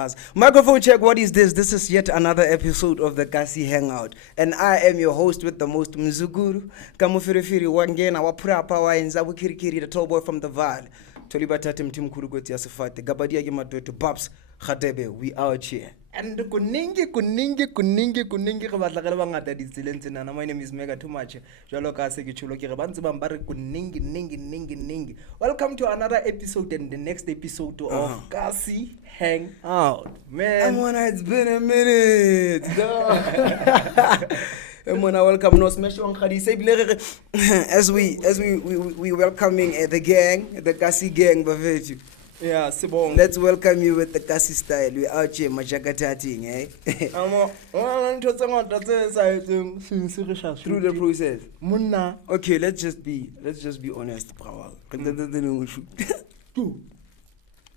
Galas. Microphone check, what is this? This is yet another episode of the Kasi Hangout. And I am your host with the most Mzuguru. Kamufirifiri wangena wapurapa waenza wikirikiri, the tall boy from the Vaal. Tolibatati Tim Kurugoti Asifate. Gabadia Gimato Babs Radebe. We out here. And kuningi rebatla bangata ditseleng nana. My name is Mega Too Much. Jalo ka se ke chulo ke re bantse bambare kuningi. Welcome to another episode and the next episode of Kasi Hangout. Man, it's been a minute. Welcome no smash on Khadi as we welcoming the gang, the Kasi gang bafethu. Yeah, Sibong. Let's welcome you with the Kasi style. We out here majakatating, eh? Through the process. Okay, let's just be honest, bro.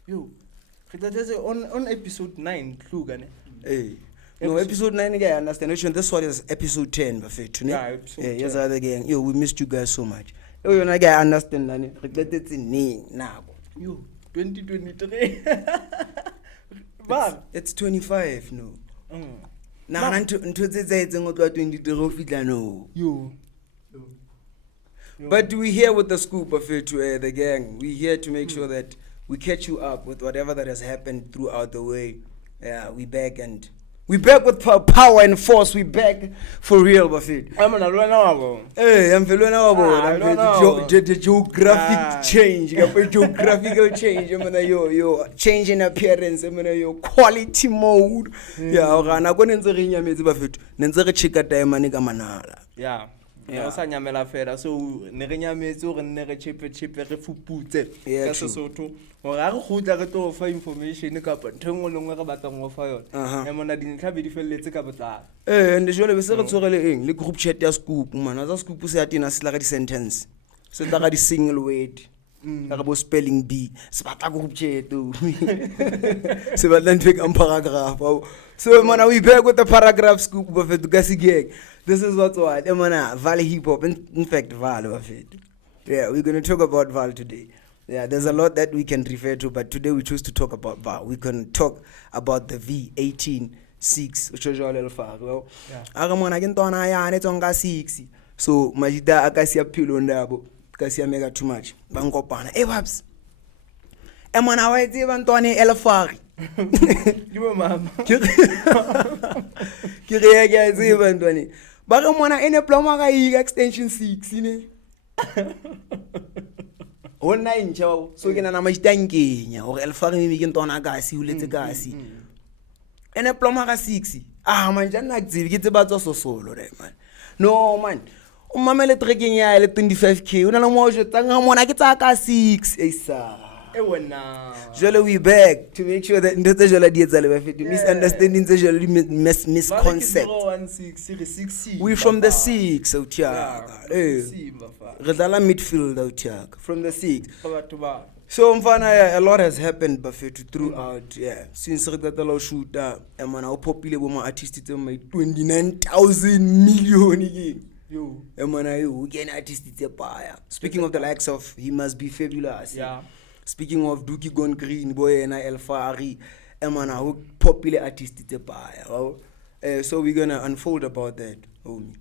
Yo, on episode 9, hey. No, episode 9 again, I understand. This one is episode 10, buffet. Yeah, episode 10. Yes, other gang. Yo, we missed you guys so much. Yo, I understand. Now. Yo, 2023. It's 25, no. Now, until it's not 23, no. Yo. But we here with the scoop, buffet, to the gang. We here to make sure that we catch you up with whatever that has happened throughout the way. Yeah, we back with power and force. We back for real, Buffett. I'm feeling the geographic change, geographical change. Your change in appearance. Your quality mode. Yeah, I'm going to Buffett. Yeah. Yeah, so nerenyametse gore nne re chepe re fuputse ka Sesotho gore a re gotla re tlo fa information kapa nthengo lengwe re batlang go fa yona mona dintlha be di felletse ka botlalo and jole be se re tsogele eng le group chat ya scoop mana za scoop se atina se la ka di sentence se tla ka di single word ka go spelling bee se batla group chat se batla ntwe ka paragraph. So man, we back with the paragraph scoop of it. This is what's what. Vaal HipHop. In fact, Vaal of it. Yeah, we're gonna talk about Vaal today. Yeah, there's a lot that we can refer to, but today we choose to talk about Vaal. We can talk about the V18 6, which is a little far. Well, I can turn on 6. So Majida Akasia Pilondabo, Kasia Mega Too Much. Bangopana. Hey, Babs. Emana, why is even Tony Elfari? You mama. Kire guys even Tony. But mona ene ploma ga extension 6 ine. Online chao. So ke na mashitangenya o Elfari mi ke ntona ga si uletse ga si. Ene ploma ga 6. Man jana tsibi ke tseba tso sosolo re man. No man. O mamele trekking ya le 25k. Una le mo je tsanga mona ke tsa ka 6. Esa. Jole we back to make sure that ndetse jole di etsa le ba fete misunderstanding tse jole misconcept. We from the 6 out here. Re dlala midfield out here from the 6. So mfana a lot has happened buffet throughout since re tatela shoot emana o popile bo ma artist tse mai 29,000 million again. Yo emana yo again artist tse paya. Speaking of the likes of Hemustbefabulous. Yeah. Speaking of Dookie Gone Green, boy and Elfari, Emana, who popular artist te paya. So we're gonna unfold about that, homie.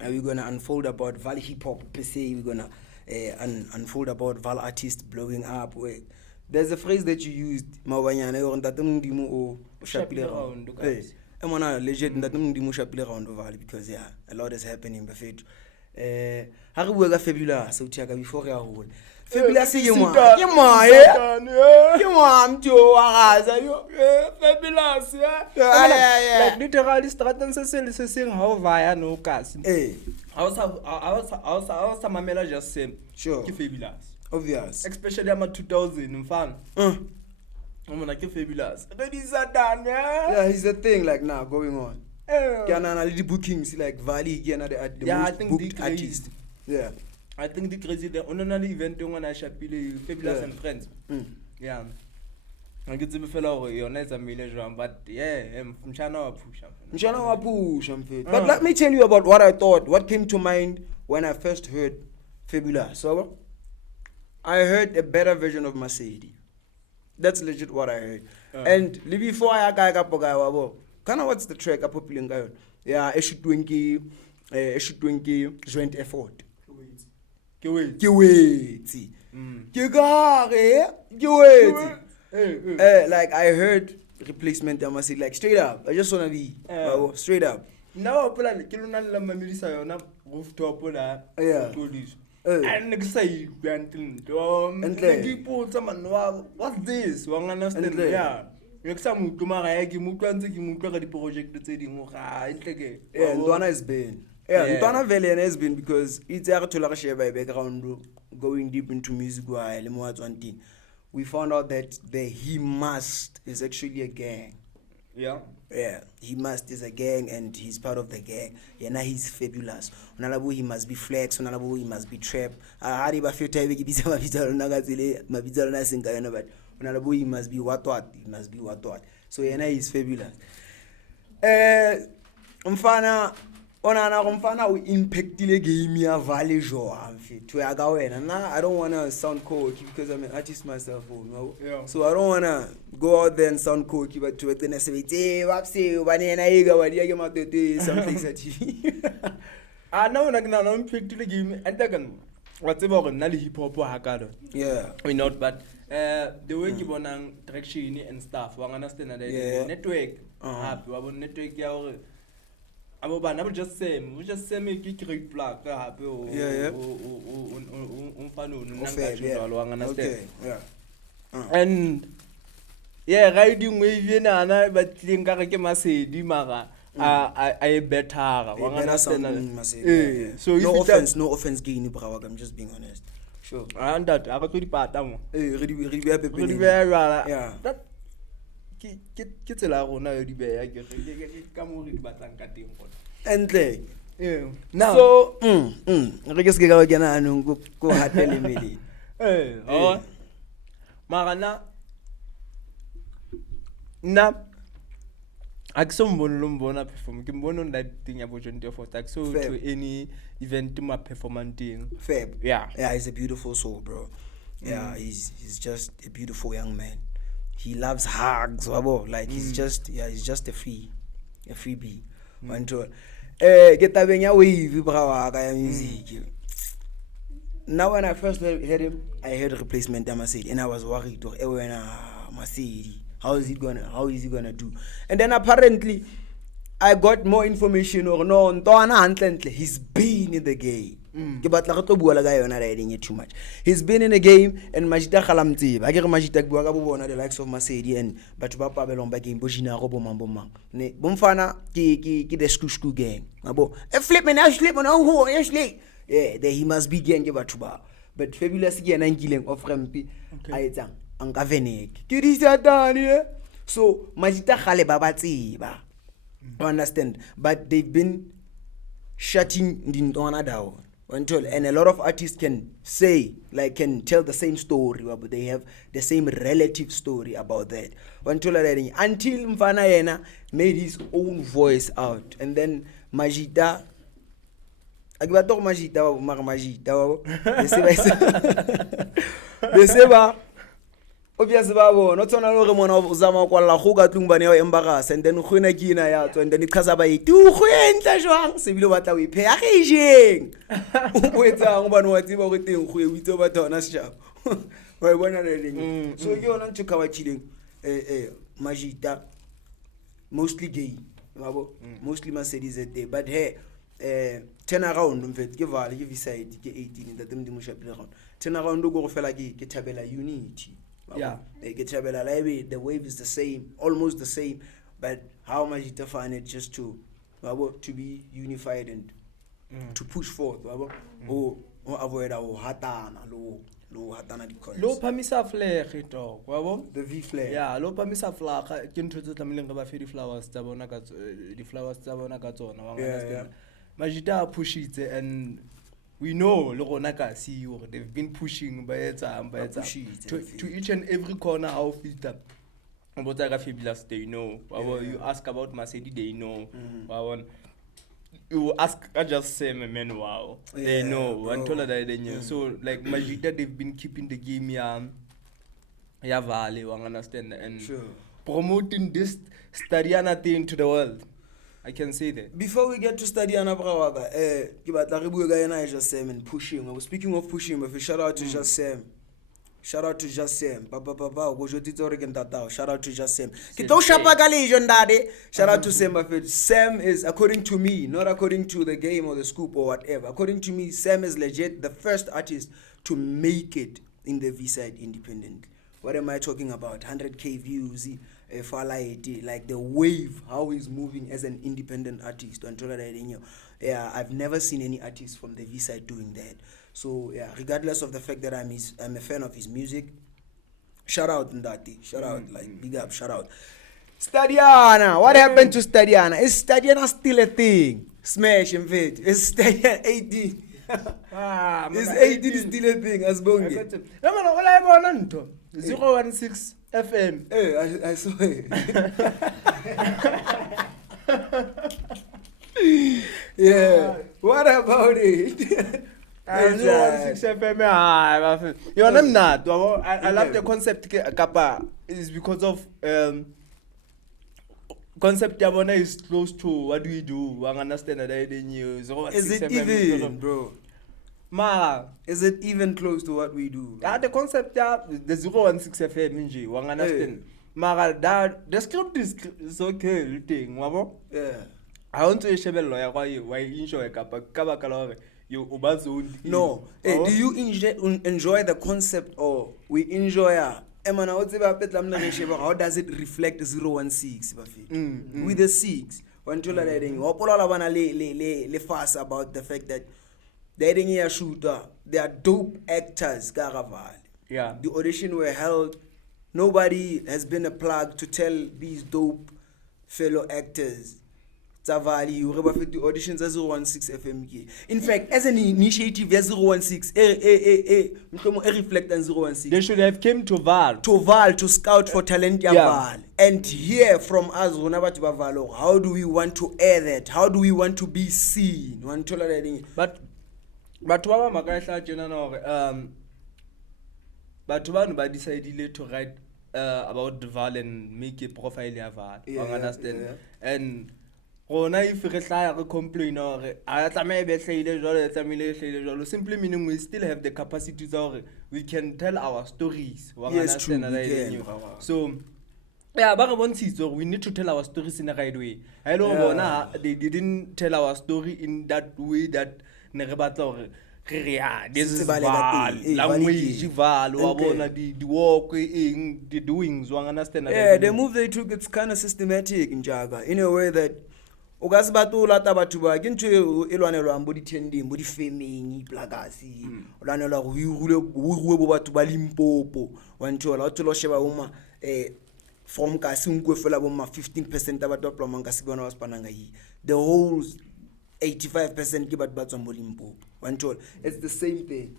We're gonna unfold about Vaal HipHop per se. We're gonna unfold about Vaal artists blowing up. There's a phrase that you used, Mawanyana, or Ndatum o Shapile round. Emana legit Ndatum Dimu Shapile round of Vaal because a lot is happening. Buffet. Haruga Fabulous, so check before your whole. Fabulous, Fabulous, like literally starting saying how via no cast. I was a mamela just same. Sure. Fabulous. Obvious. Especially I'm 2000 fan. I'm like Fabulous. Yeah, he's the thing like now going on. Can the bookings like Valley the I most think booked the artist. Yeah. I think the crazy the only event when I Shapile Fabulous and friends. Yeah. I get to be fellow your nice a million, but Mchana push. But let me tell you about what I thought, what came to mind when I first heard Fabulous. I heard a better version of Masedi. That's legit what I heard. And before I got up, kind of what's the track a popular guy? Yeah, I should joint effort. Like I heard replacement, I must say, like straight up. I just wanna be straight up. Now I plan to la mamilisa yona rooftop la. Yeah. And say and people someone what's this? Wang understand? Yeah. Next time tomorrow I give the project tse dingwe ga intleke. Yeah, Ndwana has been. Yeah, Ndwana Valley has been because it's a to share by background going deep into music while we found out that the He Must is actually a gang. Yeah. Yeah, He Must is a gang and he's part of the gang. Yeah, now he's fabulous. Unalabu he must be flex, unalabu he must be trap. Hari ba few time we bisa mabizalo na singa yana but unalabu he must be what he must be what. So yeah, now he's fabulous. Mfana we impactile game ya Vaal jo amfi to ya ga wena na I don't want to sound cocky because I'm an artist myself, no? Yeah. So I don't want to go out there and sound cocky but to the next say wapse banena iga wadi ya matete something such. No impactile game and then whatever na le hip hop ha ka. Yeah. We not but the way you bonang traction and stuff wa understand that network happy wa network ya hore abo bana just same ke great plug happy o umfano nanga jalo wa understand. Yeah. And yeah riding wave yena na but linga ke Masedi mara I better wa understand. So no offense gain bra, I'm just being honest. Sure. And that I got to the part am. Yeah. That ke tsela rona yo di beya ke ka mo re di batlang ka teng gona. Entle. Yeah. Now so re ke se ka kena anong go hatele mele. Mara na aksombona perform ke mbona that thing ya bo 24 tax so to any event ma performanting Fab. Yeah, he's a beautiful soul, bro. Yeah, he's just a beautiful young man. He loves hugs, like he's just a freebie. Get that benya wave bra ka music. Now when I first heard him, I heard replacement Masedi and I was worried Masedi. How is he gonna do? And then apparently I got more information or no he's been in the game. Too much. He's been in the game and Majita Khalamti. I get Majita Guagabo the likes of Masedi and Bophelong back in Bojina Robo Mamboma. Ne Bumfana ki the school gang. Flip me now sleep on who yeah, there he must be gang Batuba. But fabulous again and killing of Rempi. I Angavenek. So Majita Khale Babatiba. Understand? But they've been shutting Ndona down. And a lot of artists can can tell the same story, but they have the same relative story about that. Until Mfana Yena made his own voice out. And then Majita they say obviously not on a woman of Zama Kuala Huga Tumbani embarrass and then Hunagina Yato and then it Kazabai two Huenta Civil water we pay a Beijing. Wait, whatever we do about Donasha. So you're not to cover chilling Majita mostly gay, mostly Masedi a day, but hey, turn around, give Vaal, give you side, get 18 in the Demusha around. Turn around, go for like get tabella unity. Yeah, the wave is the same, almost the same, but how much it find it just to be unified and to push forth, or avoid our hatana low hatana di low pamisa flare the V flare. Yeah, low pamisa flare can to the Tamilinga Fairy flowers, the flowers Tabonacatona. Majida push it and we know Loronaka see you. They've been pushing by to each and every corner of it. About Fabulous, they know. You ask about Masedi, they know. You ask JustSam, man, wow, they know. Until they know. So like Majida, they've been keeping the game Vaal, you understand, and promoting this Stadiana thing to the world. I can say that. Before we get to Stadiana Brawaga, JustSam and pushing. I was speaking of pushing, but shout out to JustSam. Shout out to JustSam. Shout out to JustSam. Shout out to Sam. Sam is, according to me, not according to the game or the scoop or whatever. According to me, Sam is legit the first artist to make it in the V-side independently. What am I talking about? 100k views, like the wave, how he's moving as an independent artist. Yeah, I've never seen any artist from the V-side doing that. So yeah, regardless of the fact that I'm a fan of his music, shout out Ndati, shout out, like big up, shout out. Stadiana, what happened to Stadiana? Is Stadiana still a thing? Smash and fit. Is Stadiana 18? Is 18 still a thing? As bonge. No, all I want to 016 FM. Hey, I saw it. Yeah. What about it? 016 FM. You know, I'm not. I love the concept. Kappa is because of concept. Yabona is close to what do we do? I understand that I didn't use. Is it even, bro? Is it even close to what we do? The concept, the 016 FM, I understand. The script is okay. Yeah. I want to share why enjoy No. Hey, do you enjoy the concept or we enjoy? How does it reflect 016? With the 6. When you fuss about the fact that they didn't hear shooter, they are dope actors, Garaval. Yeah. The audition were held. Nobody has been a plug to tell these dope fellow actors. Zavali, you remember the auditions as 016 FMK. In fact, as an initiative, as 016, reflect on 016. They should have came to Vaal. To Vaal to scout for talent, Vaal. And hear from us, how do we want to air that? How do we want to be seen? But why but decided to write about the Vaal and make a profile of Vaal. Understand? Yeah. And if we complain simply meaning we still have the capacity we can tell our stories. Yes, true, we can. So yeah, but we need to tell our stories in the right way. I know they didn't tell our story in that way that this is Vaal, language, Vaal, the work, the doings, understand? Yeah, the move they took, it's kind of systematic in Jaga, in a way that Ogasbatu Latabatuba, into Ilwanelo and Body Tending, Body Faming, Plagasi, Lanela, who to Balimpopo, one to a lot to Sheba from Kasunko Felaboma, 15% of a diploma Casigona Panangai. The whole 85% give at Batsam Bolimpo. One told it's the same thing.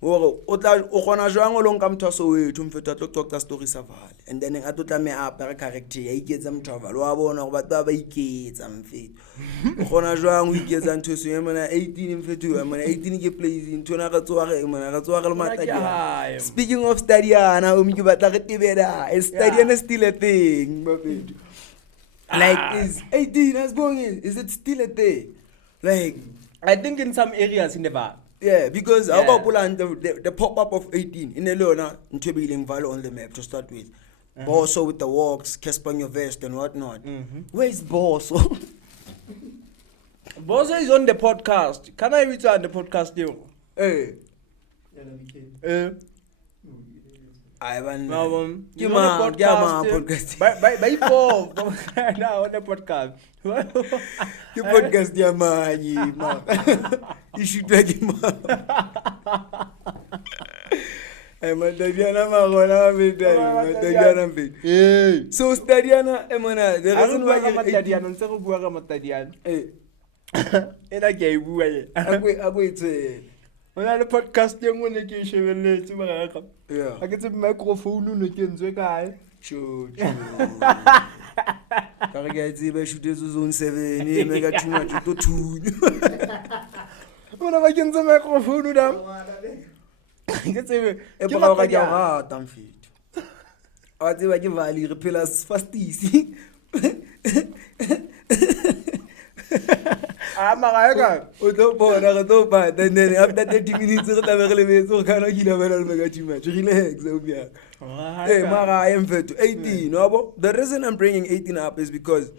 Okona Joango long come to us away to talk the story Saval. And then I told me up a character, I get some travel. Wabona, but Baba kids and feet. Okona Joang, we get into swim 18 in Fetu, and 18 get plays in Tonaka. Speaking of Stadiana, is Stadiana still a thing? Like, is 18 as long is it still a thing? Like, I think in some areas in the Vaal. Yeah, because I got the pop-up of 18 in Elona, in Vaal on the map to start with. Bosso with the walks, Casper on your vest and whatnot. Where's Bosso? Bosso is on the podcast. Can I reach on the podcast here? Hey. Ivan. Give me a podcast. By 4. Now on the podcast. You podcast, dear man. You should drag him up. I'm a Stadiana. So Stadiana, Emana, the reason why I'm Stadiana, so I'm Stadiana. And I gave away. I wait. When I podcast, young one again, yeah. I get a microphone against the guy. True. Caragazi shooters zone 7, mega too much to 2. What have I get the microphone with them? Get a feet. wa tseba ke Vaal re phela fastisi o tlo bona go tlo pata and then after 30 minutes re tlabe re lebetse go kana ke la bana le mega too much relax o bia mara I am fit 18 wabo. The reason I'm bringing 18 up is because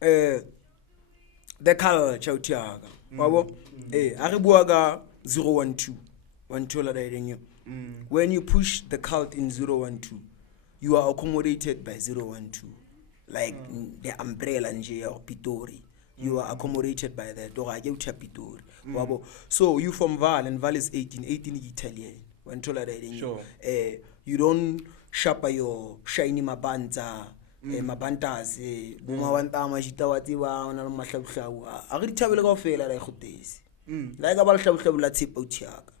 the culture utiaga wabo a re bua ka 012 la direng you. When you push the cult in 012 you are accommodated by 012 like the umbrella nje or Pitori. You are accommodated by that. Pitori. So you from Vaal and Vaal is 18 Italian. When tola sure. You don't shapa your shiny mabanta mabantas buma wanta majita watiwa ona mahlabhlawu a re thabele go fela la khotesi like a ba hlabhlawu la tshepa utiaka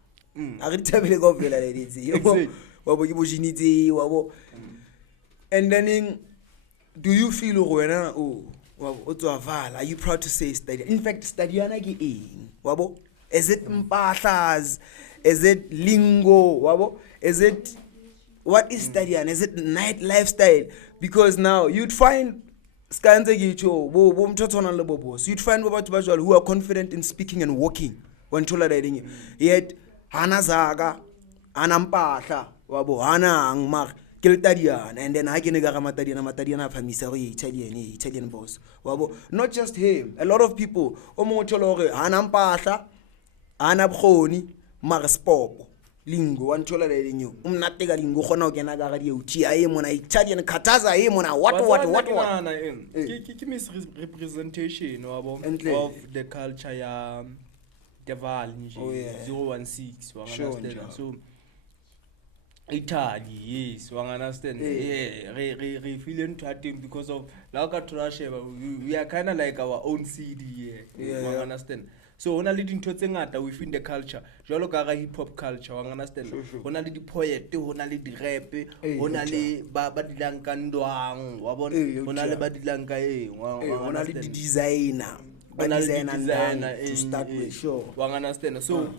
a re thabele go fela la ditsi wabo ke bojinitse wabo. And then do you feel wena Vaal, are you proud to say Stadiana? In fact, Stadiana ki eng, wabo? Is it mpahlas? Is it lingo, wabo? Is it what is Stadiana? Is it night lifestyle? Because now you'd find skanze gicho bo mtotona lebo boss. You'd find abantu who are confident in speaking and walking when tola riding. Yet hana zaga, hana mpahla, wabo hana angmar. And then I can Matadiana famisa Italian boss. Not just him, a lot of people. Omotolore, Anampasha, Anabhoni, Maraspopo, Lingo, and Tolerate you. Natega Lingo, Honoganagari, Tiamona, Italian Kataza, Emona, what? Give me representation of the culture, the Vaal, 016. So, Italy, yes, we understand. Yeah, we feeling to him because of we are kind of like our own CD. Yeah, we understand. So when I lead into thingata, we feel the culture. Jolo kaga hip hop culture, we understand. When I lead the poet, when I lead the rap, when I lead badilanka ndoang, when I lead badilanka, when I lead the designer, to start with. Sure, we understand. So.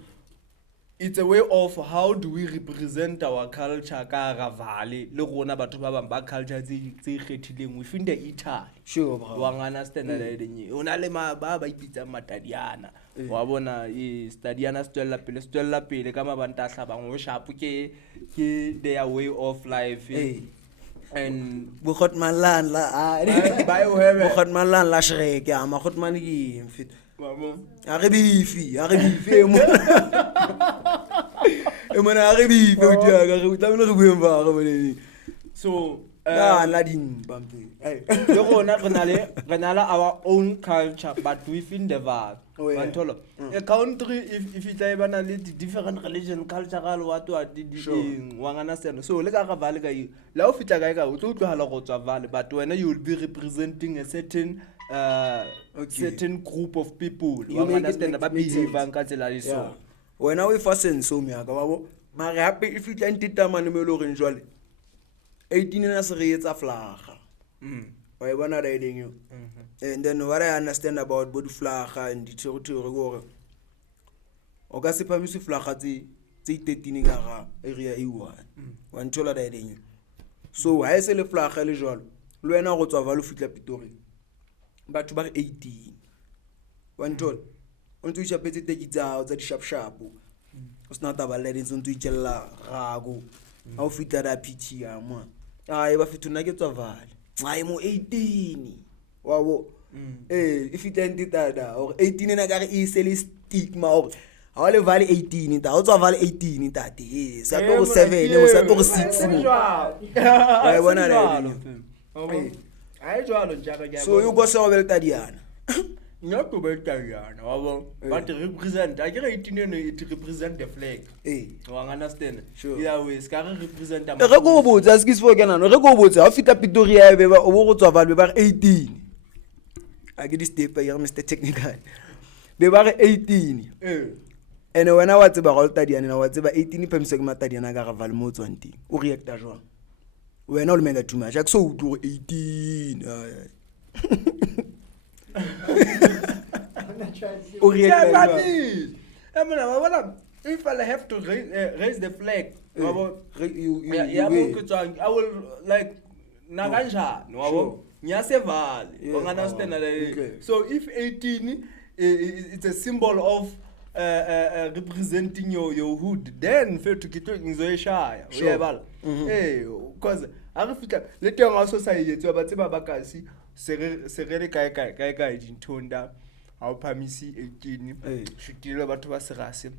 It's a way of how do we represent our culture ka Vaal le gona batho ba bang ba culture tse kgethileng within the Italy. Sure bro. Wa understand la ene. Ona le ba ipitsa Matadiana. Wa bona Stadiana stella pele ka mabanta hla bang o sharp ke their way of life. And Bukhot Malan la Bukhot Malan la shrek ya ma khot man ki fit. Aribifi so our own culture but within the Vaal. A country if it's a different religion cultural what so like a Vaal guy la ofita guy go to hala go tswa Vaal but when you will be representing a certain certain group of people you understand about behavior so when we fasten so me aga babo mara happy if you can tita man me lo reng jwale 18 na se re etsa flaga wa bona riding you and then what I understand about body flaga and dithoro gore o ka se phamisa flaga tse 13 ga area e1 wa ntola riding you so ha se le flaga le jwalo le wena go tswa Vaal fitla Pitori batho ba 18 wa ntol o ntse o petse teki tsa di sharp o sna taba le ntse o itjella rago a o fitla da PT ya mo ai ba fituna ke tswa Vaal ai mo 18 wa bo if it ain't that or 18 na ka re e sele stigma or ha le Vaal 18 ta o tswa Vaal 18 tate sa to 7 mo sa to 6 mo wa bona le so you go so well Tadiana not to be Tadiana but represent I get 18 it represent the flag you understand yeah we ska represent re go botsa skis for kana re go botsa ha fita Pretoria be ba o go tswa Vaal be ba 18 I get this step here Mr Technical be ba 18 and when I was about Tadiana na wa tseba 18 pemse ke Matadiana ka Vaal mo tswanting o reacta jwang we're not mega too much. Like so do 18. If I have to raise the flag, I will like nakanjani wabo ngiyasevale understand like so if 18 it's a symbol of representing your hood then fethu kitho ngizoyishaya uyabala because akufika leto ngaso sayethu abatseba bakasi serele kae dinthonda awuphamisi 18 shutile batho ba serase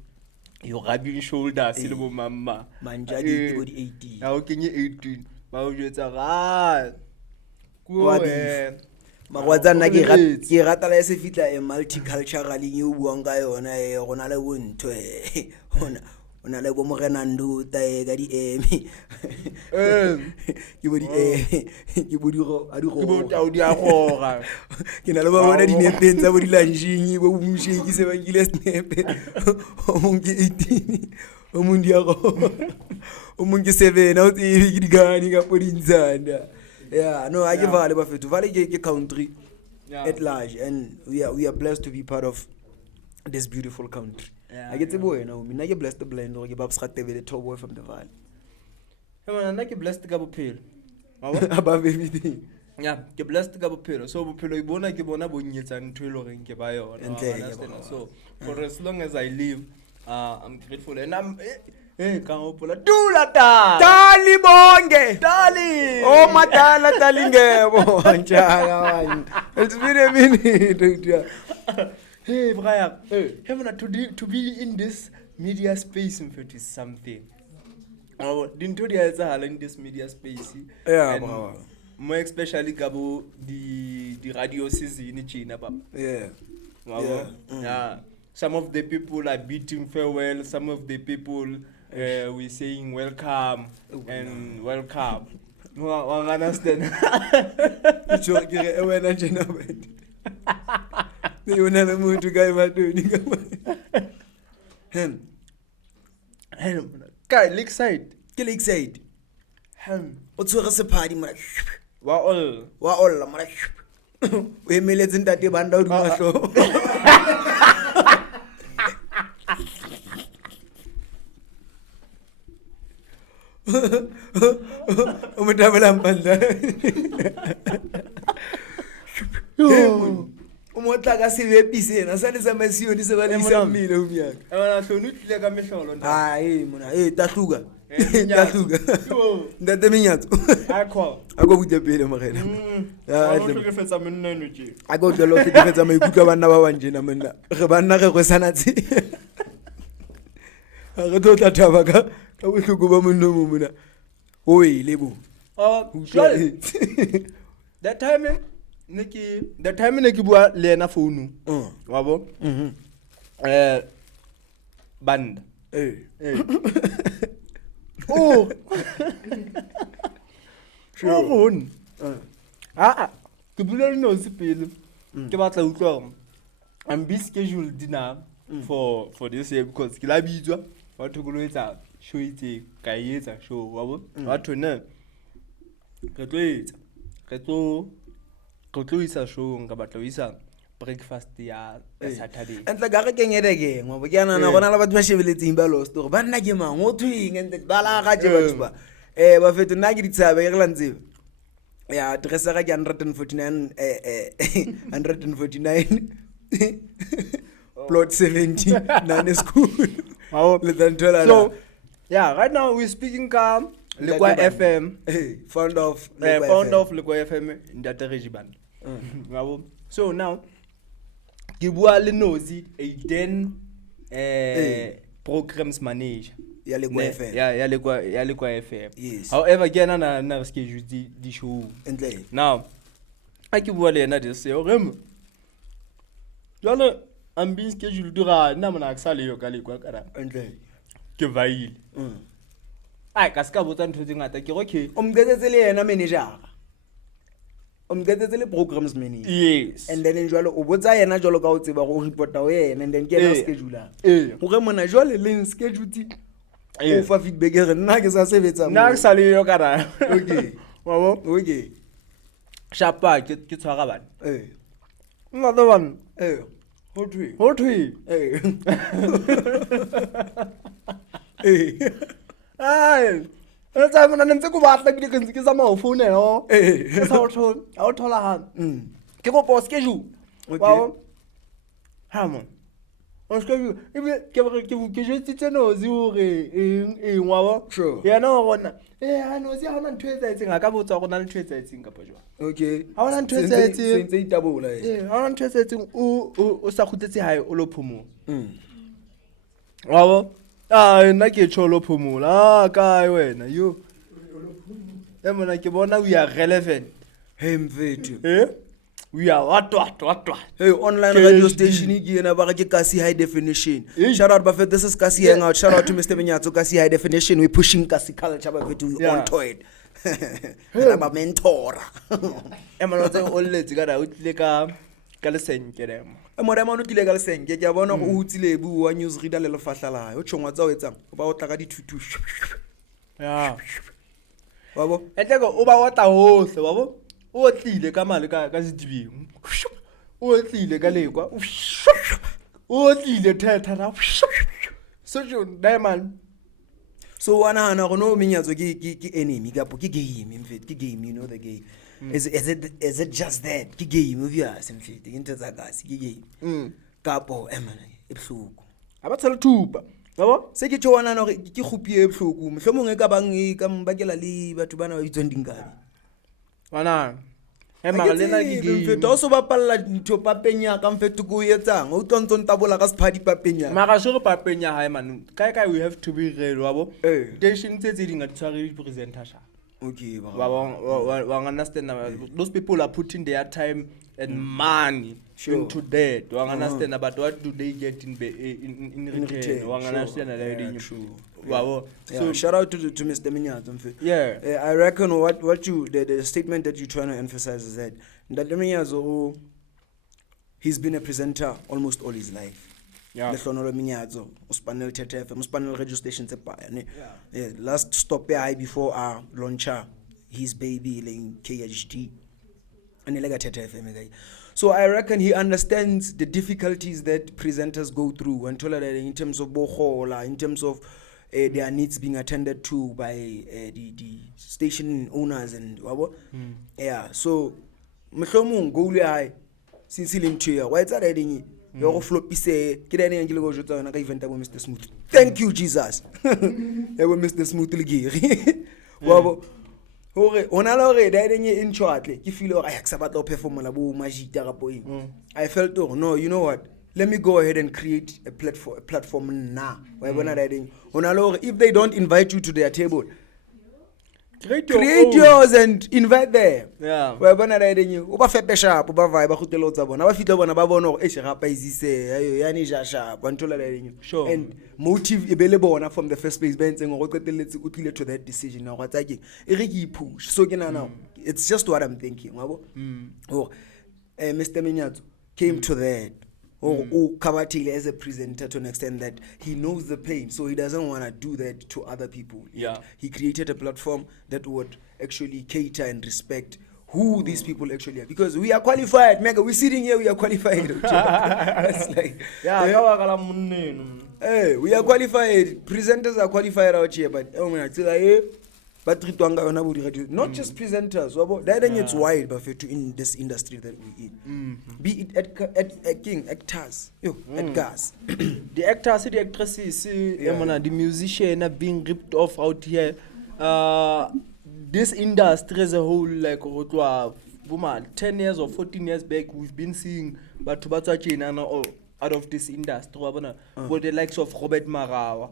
yo rubbing shoulders le bo mama manjadi go di 18 a o kenye 18 ba o jetsa ga kwa magwatsa nna ke rata la se fitla e multicultural e o buang ka yona e gona le bontho ona le bo morenando ta e ga di emi ke bo di ke bo di go a di go ke bo ta o di a goga ke na le ba bona di nepeng tsa bo di lanjing bo bumsheki se ba ngile snepe o mongi 18 o mundi ya go o mongi 7 o tse ke di gani ka podintsanda. Yeah, no, I give Vaal bafethu. Vaal ke country at large, and we are blessed to be part of this beautiful country. I get to boy, no, me na ke blessed to blend or ke babs Radebe the top boy from the Vaal. Hey man, na ke blessed ka bophelo. Above everything. Yeah, ke blessed ka bophelo. So bophelo ibona ke bona bo nyetsa ntho ile reng ke ba yona. So for as long as I live, I'm grateful and I'm kaopola dula ta Dali bonge dali oh madala dali ngebo njaya wani it's been a minute. Hey brother, hey man, to be in this media space in fact is something. Didn't dia etsahala in this media space. Yeah bro, more especially kabo the radio season in China papa. Yeah. Yeah. Some of the people are bidding farewell, some of the people we're saying welcome and welcome. No, I understand. You when I generate. You never move to guy what doing. Hem. Guy, lake side. Kill side. Hem. What's your party, man? Wa all, man. We may let in that you band out my show. Umotla ka se epise na sa le sa masioni se ba le isa mmile o miaka ela hlonu tlile ka mehlolo nta mona tahluka ndate menyatso ako butse pele mogela a go fetsa monna eno tje a go tlo ke fetsa maikutlo banna ba banje na monna re banna ge go sana tse a go tla thaba ka bohloko ba monna mo mona oi lebo that time ne ke bua le ena phone wa bo band oh sure ke bula le no se pele ke batla utlwa I'm be scheduled dinner for this year because ke la bitswa wa thokolo etsa show itse ka etsa show wa bo batho ne ke tlo isa show nga batla isa breakfast ya Saturday entla ga re kenyedeke ngo bo ke ana na gona la batho ba shebeletseng ba lost gore ba nna ke mang o twing ente ba la ga je batho ba ba fetho nna ke ditsabe ke la ntse ya address ga ke 149 plot 70 nane school so yeah, right now we're speaking ka Lekwa FM, founder of Lekwa FM in that region. So now ke bua le nozi then programs manager ya Lekwa FM. Ya Lekwa FM. Yes. However, ke na schedule di show. Now a ke bua le ena de se o rem jalo I'm being scheduled dura na mona aksale yo ka Lekwa kara ke Vaal. Ai ka ska botsa ntho tse ngata ke okay o mgetsetse le yena manager o mgetsetse le programs manager. Yes. And then jwalo o botsa yena jwalo ka o tseba go reporta o yena and then ke na schedule go re mona jwale le schedule ti o fa feedback re nna ke sa sebetsa na ke sale yo kana okay wa bo okay shapa ke tshwara bana nna the one ho thwe ai Let's have an answer go back like you can get some phone and all. That's how I'll tell her. Give up or schedule. Well, Hammond. On schedule. If you just know, Sure. Yeah, no one. Yeah, I know. See, I'm not trading. I can't talk on trading. Okay. I want to say double like. Yeah, I want to trading. Oh, Sakutati high Olopumu. Wow. Na ke cholo phumula kae wena yo emona ke bona we are relevant Hey mfethu. We are what Hey, online radio station again about Kasi high definition. Shout out Buffett, this is Kasi Hangout. Shout out to Mr. Minyato, Kasi high definition. We pushing Kasi culture to onto it. About mentor. Emona tse o le tsikara o tlile ka leseng ke dem. Emona mano tlile ka leseng ke bona go utsile bu wa news reader le lefahlala. O tshongwa tsa o etsang. O ba o tla ka dithutu. Yeah. Wabo? Etleko o ba wata hohle wabo. O tlile ka male ka sedibeng. O tlile ka lekwa. O tlile theta. So diamond. So wana hana go no Minyato ke enemy kapo ke game mfethu ke game, you know the game. Is it just that? Ke game obvious mfethu into tsa Kasi ke game. Kapo emana ebhloko. Abathela thupa. Yabo? Se ke tshwana no ke khupie ebhloko. Mohlomong e ka bang e ka mbakela le batho bana ba bitswang dingabi. Wana. Emma lena ke mfethu o so bapalla ntho papenya ka mfethu go etsang o tontsong tabola ka sephadi papenya mara se go papenya hae man kai we have to be real wabo station tse dinga tshware presenter sha okay wa understand those people are putting their time and money into that wa understand but what do they get in return wa understand that true. Wow. So shout out to Mr. Minyato. Yeah. I reckon what you the statement that you're trying to emphasize is that Minyato, he's been a presenter almost all his life. Yeah. Minyato, Uspanel TTF, Uspanel radio station yeah. Last stop before our launcher, his baby in KHD. And TTF. So I reckon he understands the difficulties that presenters go through and in terms of bohola, in terms of their needs being attended to by the station owners and yeah. So mohlomong go le high since him to why it's already you go flop pise ke dane ngile go jotsa yona ka event ya Mr. Smooth. Thank you Jesus. Ya go Mr. Smooth le giri. Wabo hore ona la hore dine in shortly ke feel hore I accept to perform la bo magita ka poing. I felt no, you know what? Let me go ahead and create a platform now. If they don't invite you to their table, create yours and invite them. Yeah. Sure. And motive available from the first place to that decision. Now push. So now it's just what I'm thinking. Mr. Minyato came to that. Or Kabatile as a presenter to an extent that he knows the pain, so he doesn't want to do that to other people. Yeah. He created a platform that would actually cater and respect who these people actually are. Because we are qualified, Mega. We're sitting here, we are qualified. That's like, hey, we are qualified. Presenters are qualified out here, but not just presenters, it's wide, but in this industry that we in. Be it actors, at gas. The actors, the actresses, the musicians are being ripped off out here. This industry as a whole, like 10 years or 14 years back, we've been seeing out of this industry, with the likes of Robert Marawa,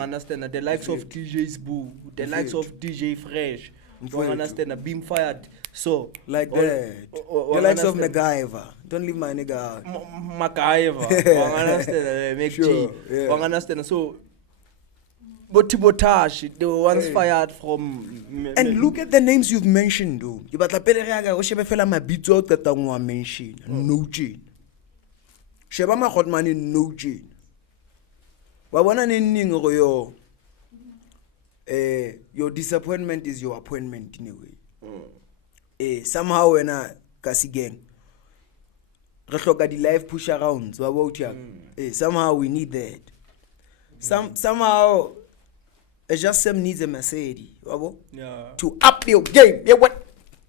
understand the likes of DJ Sboo, the likes of DJ Fresh, understand being fired. So like that, the likes of MacGyver. Don't leave my nigga out. MacGyver, understand? Make sure, understand? So. Botibotash, they were once fired from. And look at the names you've mentioned, though. You but la pele reaga, o shebe fela mabitso ka tangwa mention. No Jane. Sheba ma khotmane no Jane. Wa bona neng go your disappointment is your appointment in a way. Somehow when Kasi gang. Re hloka di live push arounds wa bo somehow we need that. Somehow JustSam needs a Masedi, wabo, Yeah. to up your game. Yeah, what?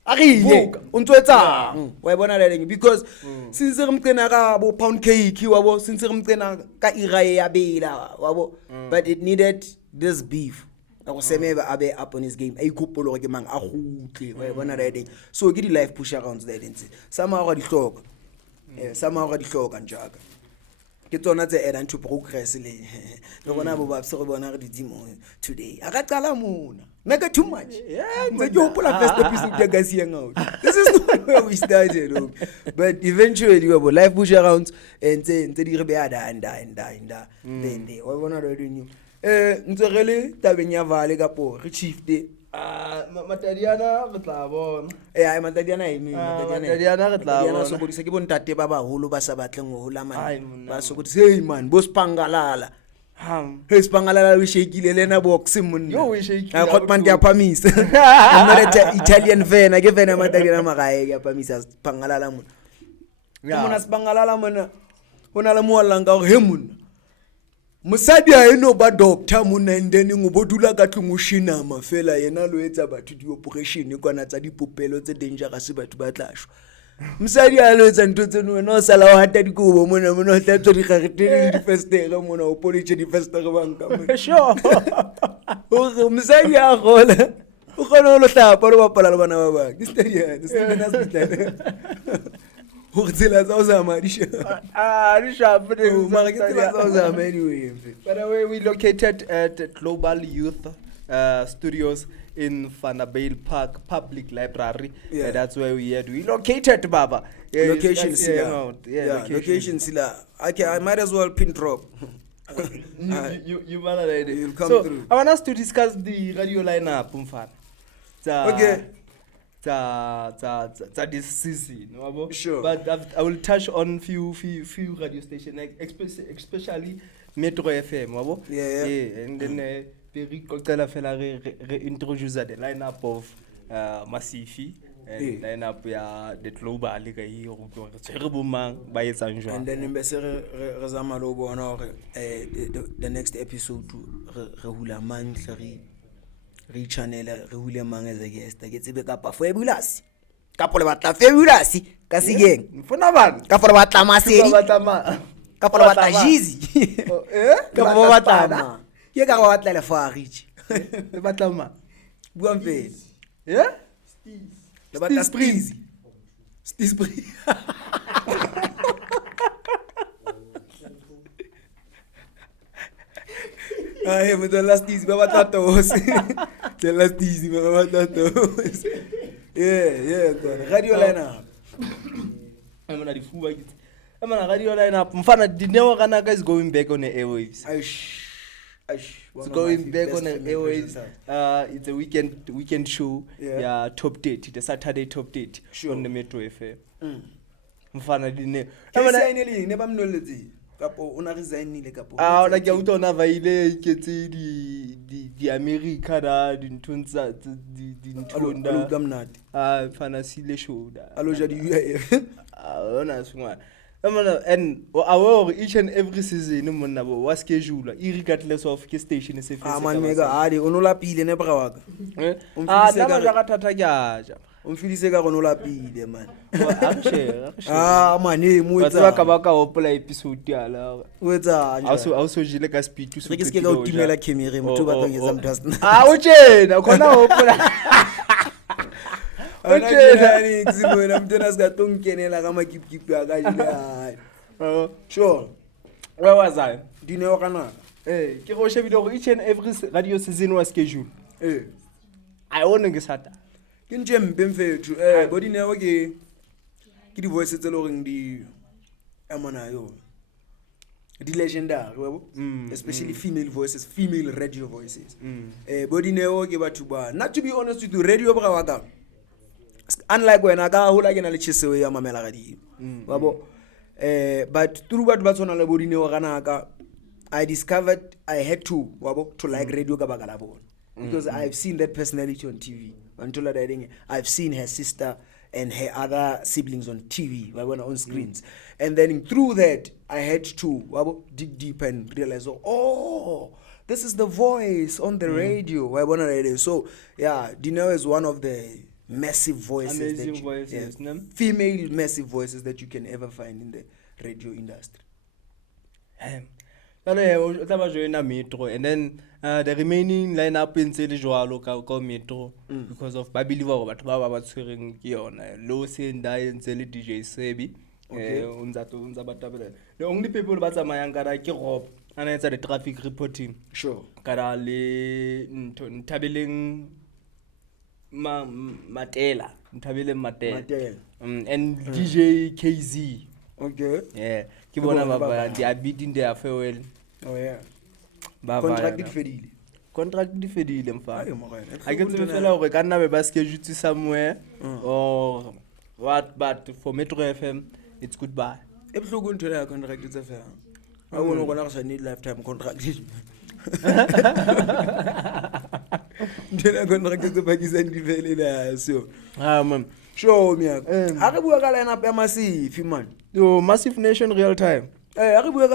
Agile, untwetsang. Wayibona le thing because since re mqena ka bo pound cake wabo, since re mqena ka ira ya bela wabo, but it needed this beef. Ako semeba abe up on his game. Ay kupolo ke mang a gutle. Wayibona le thing. So ke di live push arounds there dintse. Somehow ga di hloka. Somehow ga di hloka njaka. Ke tsona tse add to progress le. Re bona bo babse re bona re di dimo today. Aka qala mona. Make it too much. Yeah, But you pull up first episode ya guys Hangout. This is not where we started. But eventually we have live push arounds and say di re be ada nda. Then they wa bona re new. Ntse re le tabeng ya Vaal ka po re chief de. Matadiana re tla bona. Ai Matadiana e me Matadiana re tla bona. So bodisa ke bontate ba baholo ba sa batleng ho hola Ai, man. monna. Ba so bodisa hey man, bo spangalala. Hey spangalala we shakile lena box mun. Yo, we shakile. I got man ke phamisa. I'm not an Italian fan. I give them Matadiana magae ke phamisa spangalala mun. Yeah. Mona spangalala mona. Hona le moallang ka he mun. Masedi a eno ba doctor mona ndene ngobodula ka tlungushina mafela yena lo etsa batho di operation kwana tsa dipopelo tse dangerous batho ba tlashwa. Masedi a lo etsa ntho tseno wena o sala wa hata dikobo mona o tla tswa di kharetele di festere mona o polish di festere banka mona. Sure. O Masedi a gola. O khona lo hlapa lo bapala le bana ba bang. Ke stadium, se bena hospital. Ho tsela tsa o zama di sha. Di sharp. Mara ke tsela tsa o zama anyway. By the way, we located at Global Youth Studios in Vanderbijlpark Public Library. Yeah. That's where we had. We located, Baba. Yeah, Location that's sila. Hangout. Location sila. Okay, I might as well pin drop. You managed it. You'll come So, through. I want us to discuss the radio lineup, Mfana. Okay. This season, wabo? Sure. But I will touch on few radio stations, especially Metro FM, wabo? Yeah. And then we introduce the lineup of Masedi and lineup ya the global liga here. Terrible man by Sanjo. And then mbese re zama lo bona hore the next episode re hula man re channel re hule mang as a guest ke tsebe ka Bophelong ka pole batla Fabulous ka sigeng Mfuna bani? ka pole batla Masedi ka pole batla Jizi ka pole batla ma ke ka batla le Farich Le batla ma? bua mfedi Yeah? le batla Spreezy Spreezy Ay, me the last easy, but that was the last easy, but that was. Yeah, God. Radio lineup. I'm gonna difuba it. I'm gonna radio lineup. Mfana, the network Kanaka is going back on the airwaves. It's going back on the airwaves. It's a weekend show. Yeah, top date. The Saturday top date on the Metro FM. Mfana, the ne. Never know kapo una resignile kapo Ona ke utona vaile ke tse di America da di ntunza di ntonda gamnati fana sile show da aloja di UIF ona sungwa and our each and every season monna bo wa schedule regardless of ke station se fese man mega hadi onola pile ne bra waka dama ja ka thata kya umfilise ka gonola pile man share man e mo etsa ka ba ka hopola episode ya la o etsa also jile ka speed to se ke se ka o timela camera motho ba tlo yetsa mthast o tjena khona hopola Ni ngizibona mntwana sikatonkenela kama kipkipi akajile sure where was I dineo kana ke go shebile go each and every radio season was schedule I want to sata ke nje mpe mfethu bo dineo ke di voice tse lo reng di amana yo di legendary webo especially female voices, female radio voices bo dineo ke batho ba not to be honest with you radio bra waka unlike when I go like na le chisewe ya mamela ga di wabo but through batho ba tsona le bodine wa kana ka I discovered I had to wabo to like radio ka baka la bona because I've seen that personality on TV until that I've seen her sister and her other siblings on TV on screens and then through that I had to wabo dig deep and realize this is the voice on the radio. Why bona radio? So yeah, Dino is one of the massive voices, Amazing voices, no? female massive voices that you can ever find in the radio industry. Metro, and then the remaining lineup in Selijualo call Metro because of I believe what Baba swearing on low sin die and Seli DJ Sebi. The only people that are my younger Rob and answer the traffic reporting. Sure. Karale Tabiling Matela. Tabiling Matela. And DJ KZ. Okay. Yeah. They are beating their farewell. Oh yeah. Contracted Fedili. Contracted Fedili, in fact. I get to the fellow who can have a basket somewhere or what, but for Metro FM, it's goodbye. If you're going to the contracted affair, I won't to need lifetime contracted. Then I'm going to get the Pakistan development. So, show me. I will line up massive, man. Yo, Massive Nation real time. I will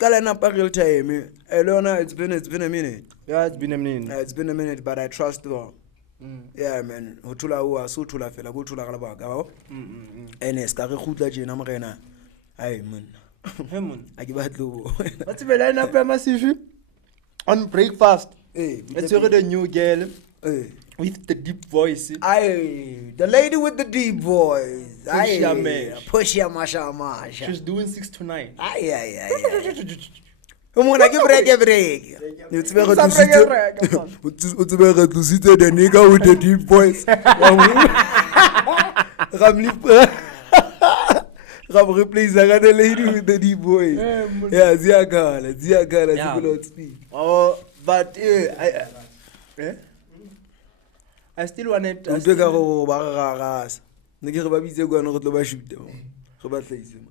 line up real time. Elona, it's been a minute. Yeah, it's been a minute. It's been a minute, but I trust them. Yeah, man. Hotula wa so tula fela go tula galaba ga. NS ka re khutla jena morena. Ai man. Hemon. A ke batlo. What's the line up Massive on breakfast? It's already a new girl. With the deep voice. Aye, the lady with the deep voice. Push masha. She's doing 6 to 9. Aye. Umona ke break. You tsebega to sit the nigga with the deep voice. Ram replace the lady with the deep voice. Yeah, Ziagala, people speak. Oh, but I still wanted to.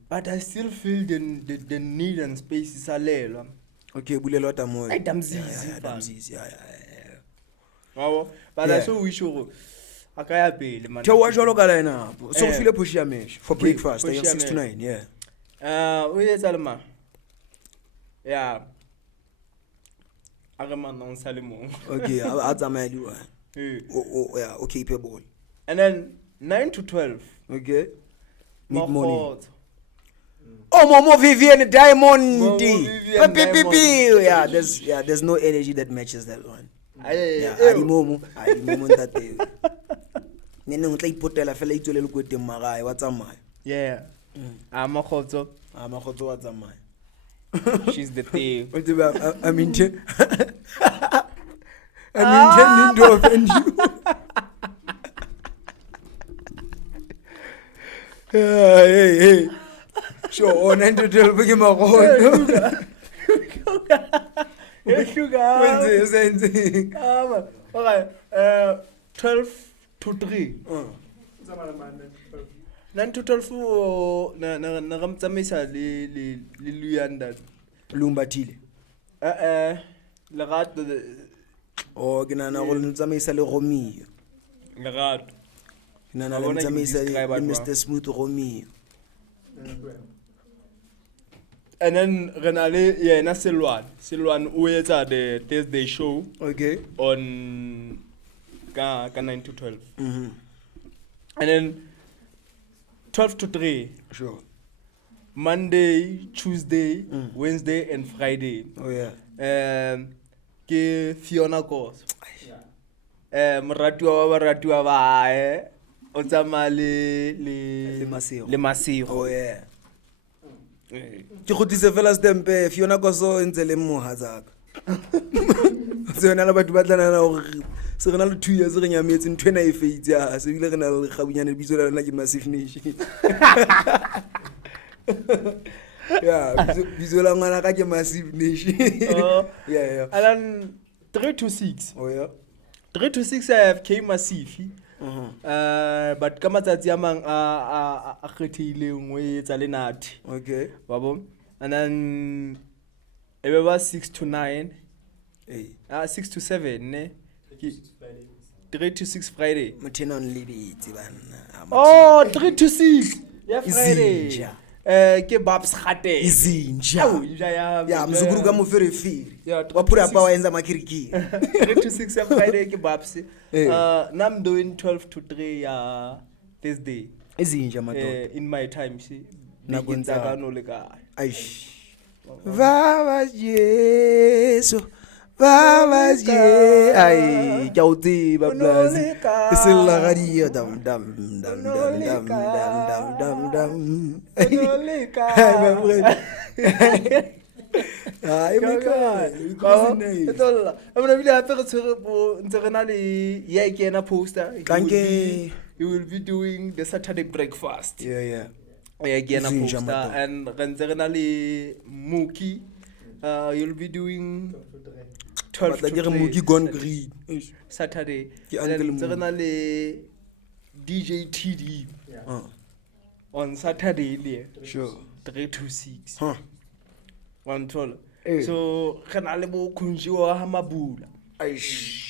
But I still feel the need and space is a little. Okay, bulelota mo. I damn easy. Yeah. But I so wish you. Akaya pay man. Tell jolo ka line so feel push ya mesh for breakfast. I 6 to 9, yeah. We Salma. Yeah. Agama non Salimo. Okay, Azamelu. Oh, yeah, okay, people. And then 9 to 12. Okay. Mid morning. Oh, Momo Vivian Diamond. Yeah, there's no energy that matches that one. Yeah, Momo that day. Nene utlai potela fela itole le go teng magae wa tsamaya. Yeah. Amakgotso wa tsamaya. She's the thing. I mean intending to offend you. Hey. Sure, on and to tell me my Sugar. Okay. 12 to 3. 9 to 12 na ramtsamisa le Luyanda. Lumbatile. Le gato. Oh, ke nana go ntsamisa le Romeo. Le gato. Ke nana le ntsamisa le Mr Smooth Romeo. And then Renale, yeah, na Silwan who is at the Thursday show. Okay. On 9 to 12. And then 12 to 3. Sure. Monday, Tuesday, Wednesday, and Friday. Oh yeah. Ke Fiona course. Maratua ba o tsama le Masego. Oh yeah. Ke khotise fela stempe Fiona Koso ntse le moha tsaka. Tsena la batho ba tlana na gore se rena le 2 years re nyametse ntwena e feitse a se bile re na le gabunyane bitso la rena ke Massive Nation. Yeah, bitso la ngwana ka ke Massive Nation. Yeah. And then 3 to 6. Oh yeah. 3 to 6 I have K Massive. But ka matsatsi a mang a kgethile ngwe tsa lenati. Okay. Wabo. And then it was 6 to 9. 6 to 7 ne. 3 to 6 Friday. Mthena on lady bana. Oh, 3 to 6. Yeah, Friday. ke Babs Khate. Izinja. Awu, inja yami. Ya mzukuru ka moferefere. Yeah, Waphura pa wayenza amakhirikiri. 3 to 6 ya Friday ke Babs. Now I'm doing 12 to 3 Thursday. Izinja madoda. In my time see. Nakwenza kanole ka. Aish. Vavas Jesu. Vavas Je. Ai, ke a o tseba plazi. E se la radio dam dam dam dam dam dam dam dam. Ai my friend. Ai my god. Etolla. Amna bile hape re tshwere bo ntse re na le ya ikena poster. Kanke. You will be doing the Saturday breakfast. Yeah. Again a poster and Ranzernali Mookie. You'll be doing 12 to 3 Mookie gone green Saturday. And Ranzernali DJ TD on Saturday. Sure. 3 to 6. Huh. 112. So Kanalebo Kunjua Hamabula.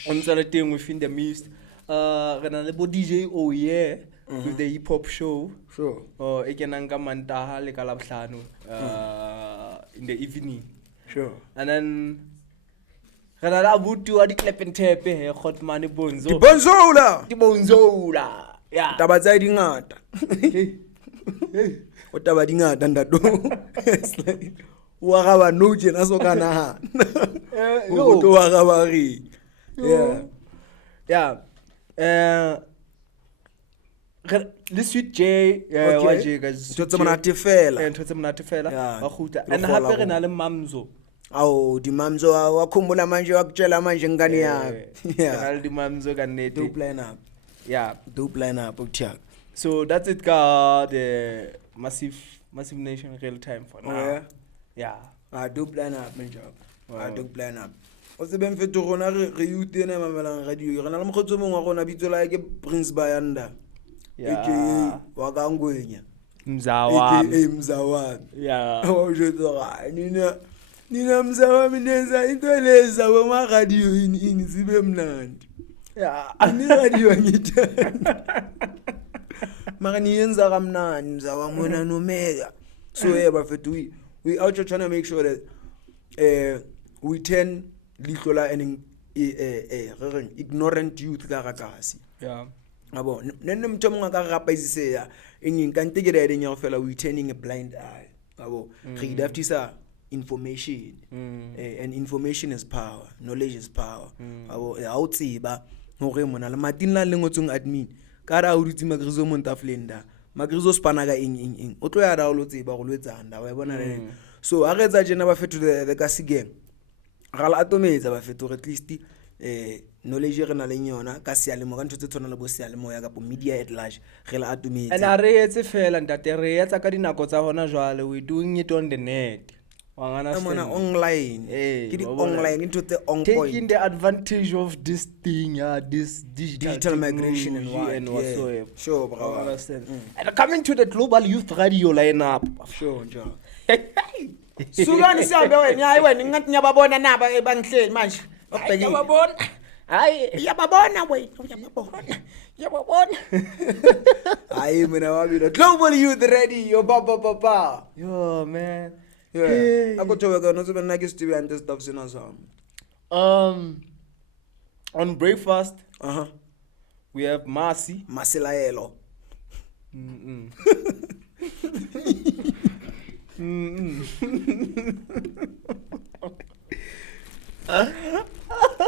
On Saturday within the mist. Ranalebo DJ oh yeah. With the hip-hop show. Sure. Ekenanga mantaha le kalabhlano in the evening. Sure. And then Ranala Butu adi Klepentepe he Hotmani Bonzo. Bonzola. Yeah. Taba tsa di ngata. O taba di ngata ndado. Wa ga ba no jena so kana ha. O to wa ga ba ri. Yeah. Le sweet J wa J guys. Ntse monate fela. Ntse monate fela. Ba khuta. And hape re na le Mamzo. Awu di Mamzo wa khumbula manje wa kutshela manje ngani yakho. Yeah. Di Mamzo ka nete. Do plan up. Yeah. Do plan up uthaka. So that's it ka the massive nation real time for now. Yeah. Do plan up manje. Do plan up. O se ben feto rona re utena mamelang radio. Re na le mogotso mongwe wa rona bitso la ke Prince Bayanda. Yeah. Wakangwenya. Mzawami. Mzawami. Yeah. Oh je te nina mzawami nenza into leza boma radio ini sibe mnandi. Yeah. Ni radio ngithe. Mara niyenza kamnandi mzawami wena nomega. So bafethu we out trying to make sure that we turn lihlola and ignorant youth ka rakasi. Yeah. Abo nenne mtho monga ka rapa isiseya engin kante ke rede nya fela we turning a blind eye. Abo re idaftisa information and information is power, knowledge is power. Abo ya o tsiba hore mona le matin la lengotsong admin ka ra o dutse magrizo montaflenda magrizo spana ka eng o tlo ya ra o lo tsiba go lwetsana wa bona re so a retsa jena ba fetu the kasigeng ga la atometsa ba fetu at least knowledge re na le yona ka sealemo ka ntse tsona le bo sealemo ya ka bo media at large re la atumetse and are etse fela ntate re etsa ka dinako tsa hona jwale we doing it on the net wangana mona online ke di online into the on point taking the advantage of this thing this digital migration and whatsoever. Sure bro. Understand. And coming to the global youth radio lineup. Sure njalo Sukani sihambe wena hayi wena ngathi ngiyababona naba ebangihleli manje Yababona. Hayi yababona wena yababona hayi mina wabilo global youth radio ba yo man akuthoka no sobe nake stibe ante stuff sina sam on breakfast we have Masilaelo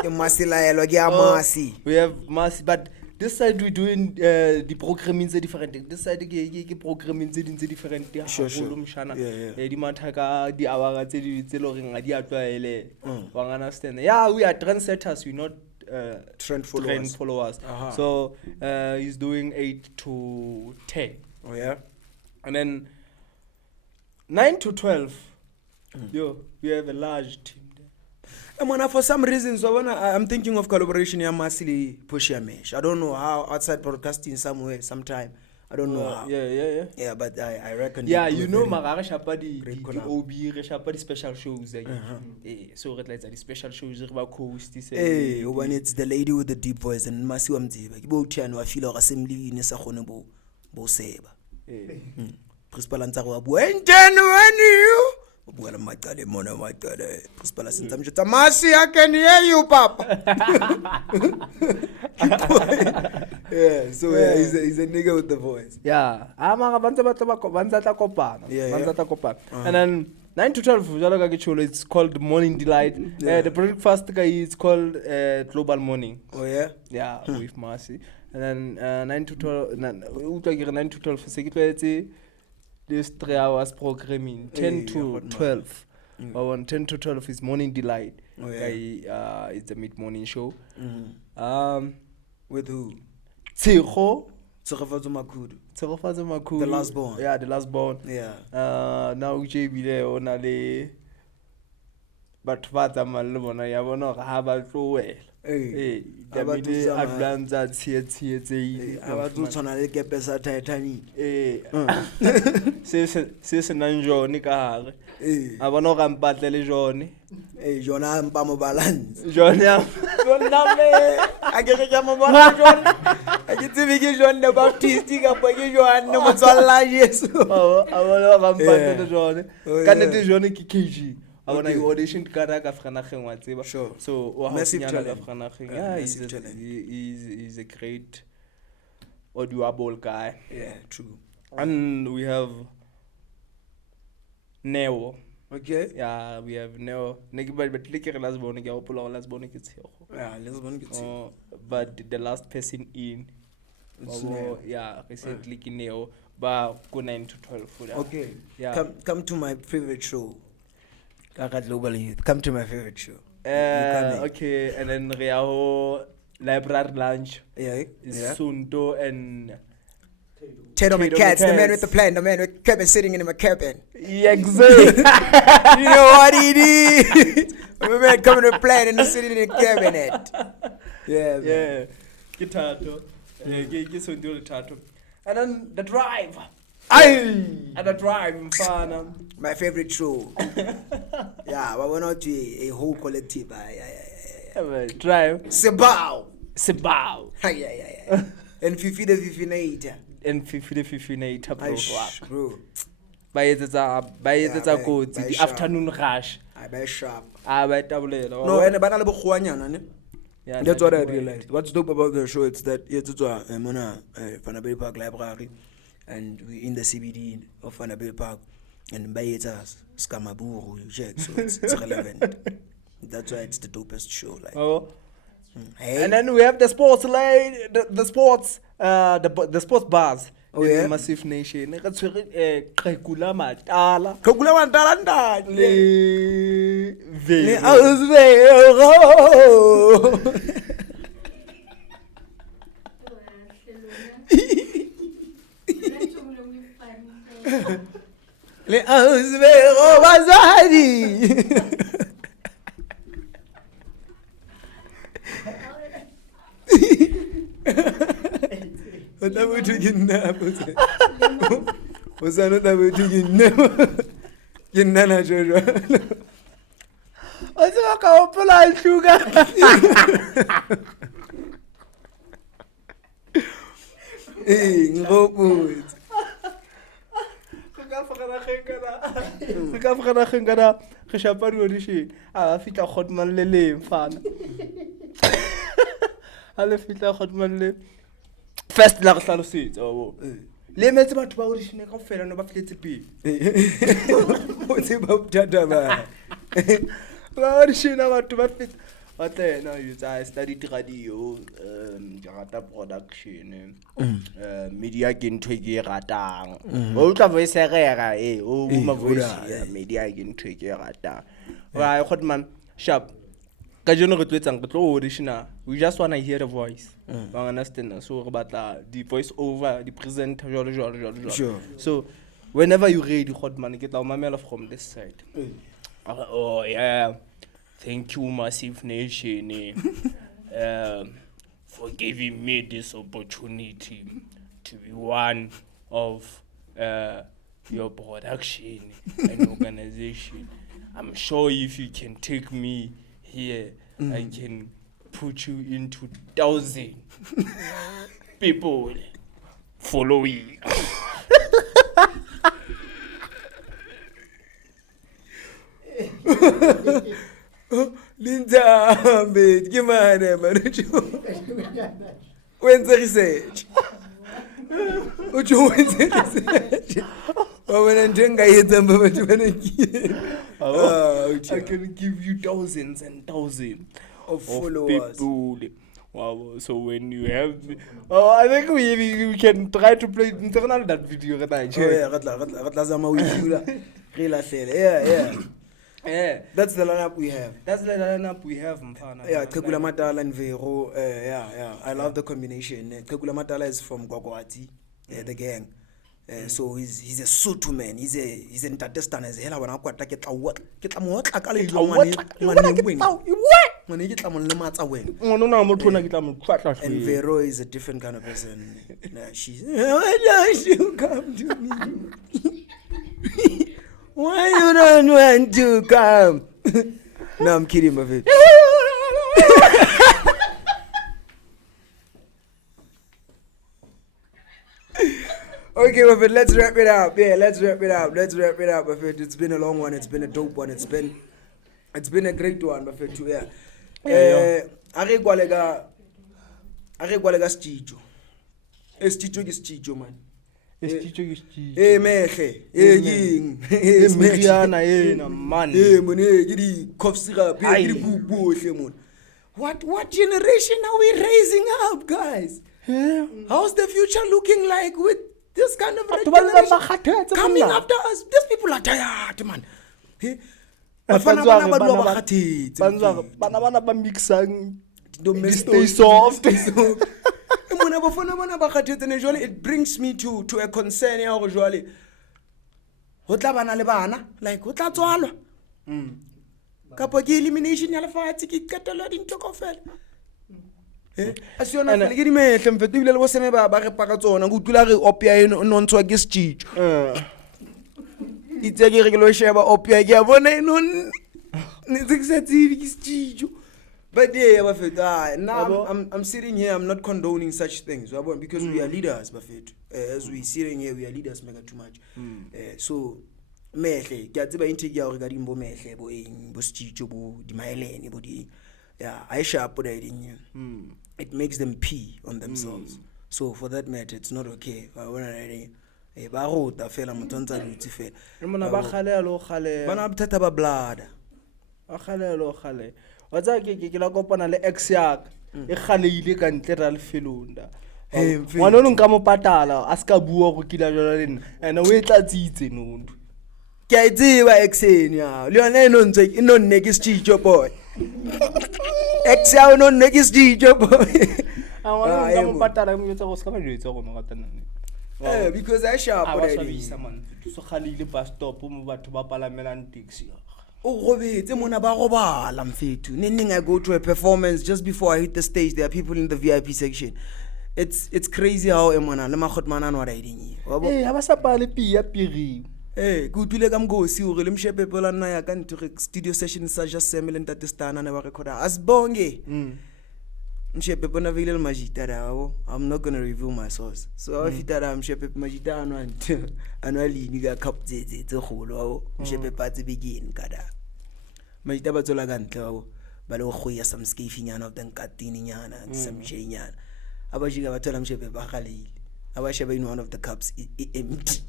Masilaelo ke amasi we have Masi but this side we doing the programming tse different this side ke programming tse dintse different ha go mshana di mathaka di awara tse lo reng a di atwaele wa understand we are trendsetters we not trend followers. So he's doing 8 to 10 and then 9 to 12 we have a large team. And for some reasons, I'm thinking of collaboration. Masili push mesh. I don't know how outside broadcasting somewhere, sometime. I don't know how. Yeah, but I reckon. Yeah, you know, Magara Shapadi, OB, Shapadi special shows. So like the special shows about coast. Hey, when it's the lady with the deep voice and Masiwamzi, you both can feel our assembly in a Sahonobo, Boseba. principal ntsa go bua you buela macale mona macale principal sentsa mjutsa masi I can hear you papa. Yeah, so yeah, he's a nigga with the voice. Yeah, mara banza ta kopana. Banza ta kopana. And then 9 to 12 jalo ka ke chulo, it's called Morning Delight. The breakfast guy is called Global Morning. Oh yeah. Yeah, with Mercy. And then 9 to 12 9 to 12 se ke tletse this 3 hours programming 10 to 12. On 10 to 12 is Morning Delight. Oh yeah. It's a mid-morning show. With who? Tshego Makudu. The last born. Yeah, the last born. Yeah. Now JB le ona le batho ba tsamayang le bona ya bona gore ha ba tloela. Damile a dulantsa tsietsei. Aba tshwana le kepe sa Titanic. Se nang jone ka hare. A bona go mpatle le jone. Jona mpa mo balance. Jone ya Jona me a ke ke mo bona jone. A ke tsebe ke jone le Baptist ka pa ke jone mo tswalla Yesu. A bona go mpatle le jone. Ka nete jone ke KG. I want to audition Kara Gafranaching whatever. Sure. So massive talent. Yeah, he's a great audioable guy. Yeah, true. And we have Neo. Okay. Yeah, we have Neo. But the last person in. Yeah, recently Neo. But go 9 to 12. Okay. Yeah. Come to my favorite show. Come to my favorite show. Okay, and then Riao library lunch. Yeah. Sunto and Tatum and Cats, the man with the plan, the man with cabin sitting in my cabin. Yeah, exactly. You know what he did? The man coming to plan and sitting in the cabinet. Yeah, man. Yeah. Gitato. Yeah, get Sunto the tattoo. And then the drive. And the drive, mfana. My favorite show. Yeah, but we're not a whole collective. Yeah. Drive. Sebao. Yeah. And Fifi the Fifinator. And Fifi the Fifinator, bro. By it's a good the afternoon rush. I buy sharp. I buy double. No, and about a book. Yeah, that's what I realized. What's dope about the show is that it's Vanderbijlpark library. And we're in the CBD of Vanderbijlpark, and by it us Skamaburu, you check, so it's relevant. That's why it's the dopest show. Like, hey. And then we have the sports the sports bars. Oh yeah, Massive Nation. Kagula Le Ausvero Bazadi. What are we doing now? What's another doing now? You nana Jojo. What's a couple of sugar? Hey, no. Ka fagana khengana ge shapa audition a fitla Godman le mfana a le fitla Godman le first la go hlalositse le metse batho ba audition ka fela no ba fletse pele o tseba botata ba audition batho ba fletse now I studied radio, production, media into a ratang. Ultra voice my voice, media into a ratang. I got man sharp. We just want to hear the voice. Understand? So about the voice over the present. Sure. So whenever you read the hot man, get our mail from this side. Oh yeah. Thank you, Massive Nation, for giving me this opportunity to be one of your production and organization. I'm sure if you can take me here, I can put you into 1,000 people following. Lintambe, ke mane man. Wenze research. Utsho wenze research. Wena njengayenza mbabathu banenkinga. I can give you thousands and thousands of followers. People. Wow, so when you have, I think we can try to play that video. Yeah, that's the lineup we have. Mfana. Yeah, Kekula Matala and Vero. Yeah. I love the combination. Kekula Matala is from Gwagwati, the gang. So he's a Sotho man. He's an Tatestan as hell. When I quite like it, what? And Vero is a different kind of person. She's you come to me. Why you don't want to come? No, I'm kidding, my friend. Okay, my friend, let's wrap it up. Yeah, let's wrap it up, my friend. It's been a long one. It's been a dope one. It's been a great one, my friend. Yeah. Are kwalega stijo. Stijo is stijo, man. Mehle, ying, Miriana, man. Gidi cough syrup, gidi bubohle mon. What generation are we raising up, guys? Yeah. How's the future looking like with this kind of generation coming after us? These people are tired, man. Bana mixang. Stay soft. It brings me to a concern here usually. Like what that's all. Kapo ke elimination ya lefatshe ke qetelo dintho kaofela. Asiona le ke di mehle mfetho ibile le bo seme ba re paka tsona go tula re opia e no ntshwa ke schicho. Itse ke re ke lo sheba opia ke ya bona e no nitseksetsi ke schicho. But yeah, Buffett, now I'm sitting here, I'm not condoning such things, because we are leaders, Buffett. As we sitting here, we are leaders, mega too much. So, mehle, kiatsiba intake ya regarding bo mehle, bo eng, bo sticho, bo di maelene, bo di, yeah, I sharp put that in here. It makes them pee on themselves. So for that matter, it's not okay. I want to ba rota fela motonza lutsi fela. Mona ba khale lo khale. Bana bothata ba blood. Ba khale lo khale. Watsa ke la kopana le ex yak e khaleile ka ntle ra lefelonda ngwana lo nka mo patala a ska bua go kila jona le nna ene o e tlatsitse nonto ke a tsiba exeni ya le yona eno ntse e no nne ke sticho boy ex ya no nne ke sticho boy ngwana lo nka mo patala mo yetsa go ska ba jetsa go no gatana because I sharp already so khalile bus stop mo batho ba palamelang taxi. It's mona ba robala mfethu. Nending I go to a performance just before I hit the stage. There are people in the VIP section. It's crazy how emona le makhotmana no riding. Abasa pale pia piri. Go tule ka mgosi o re le mshepe pola nna ya ka ntho studio session sa JustSam le ntatestana ne ba recorder asbonge. Mshepe bona vile le majita dawo. I'm not going to reveal my source. So if it am mshepe majita anwali ni ga cup tse kholo wa mshepe patse begin kada. Majita ba tsola ka ntle wa ba le go ya some scafing yana of the nkatini nyana some nyana. Abajika ba thola mshepe ba khalile. Abasheba in one of the cups empty.